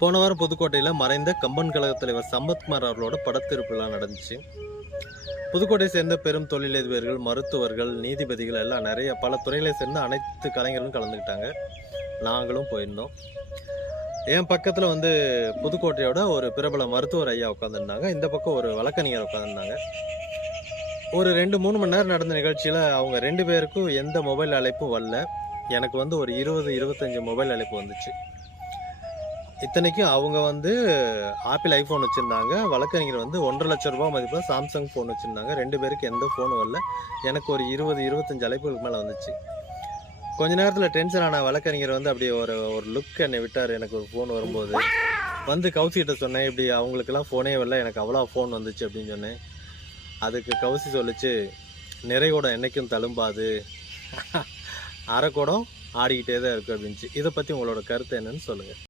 போன வாரம் புதுக்கோட்டையில் மறைந்த கம்பன் கழக தலைவர் சம்பத்குமார் அவர்களோட படத்திருப்புலாம் நடந்துச்சு. புதுக்கோட்டை சேர்ந்த பெரும் தொழிலதிபர்கள் மருத்துவர்கள் நீதிபதிகள் எல்லாம் நிறைய பல துறைகளை சேர்ந்த அனைத்து கலைஞர்களும் கலந்துக்கிட்டாங்க. நாங்களும் போயிருந்தோம். என் பக்கத்தில் வந்து புதுக்கோட்டையோட ஒரு பிரபல மருத்துவர் ஐயா உட்காந்துருந்தாங்க இந்த பக்கம் ஒரு வழக்கறிஞர் உட்காந்துருந்தாங்க ஒரு ரெண்டு மூணு மணி நேரம் நடந்த நிகழ்ச்சியில் அவங்க ரெண்டு பேருக்கும் எந்த மொபைல் அழைப்பும் வரல. எனக்கு வந்து ஒரு இருபது இருபத்தஞ்சி மொபைல் அழைப்பு வந்துச்சு. இத்தனைக்கும் அவங்க வந்து ஆப்பிள் ஐஃபோன் வச்சுருந்தாங்க. வழக்கறிஞர் வந்து ஒன்றரை லட்ச ரூபா மதிப்பில் சாம்சங் ஃபோன் வச்சுருந்தாங்க. ரெண்டு பேருக்கு எந்த ஃபோனும் வரல. எனக்கு ஒரு இருபது இருபத்தஞ்சு அழைப்புகளுக்கு மேலே வந்துச்சு. கொஞ்ச நேரத்தில் டென்ஷன் ஆன வழக்கறிஞர் வந்து அப்படியே ஒரு ஒரு லுக் என்னை விட்டார். எனக்கு ஒரு ஃபோன் வரும்போது. வந்து கவுசிக்கிட்ட சொன்னேன் இப்படி அவங்களுக்கெல்லாம் ஃபோனே வரல. எனக்கு அவ்வளோ ஃபோன் வந்துச்சு அப்படின்னு சொன்னேன். அதுக்கு கவுசி சொல்லுச்சு நிறைகுடம் என்றைக்கும் தழும்பாது. அரைக்கூடம் ஆடிக்கிட்டே தான் இருக்குது அப்படின்ச்சு இதை பற்றி உங்களோட கருத்து என்னன்னு சொல்லுங்கள்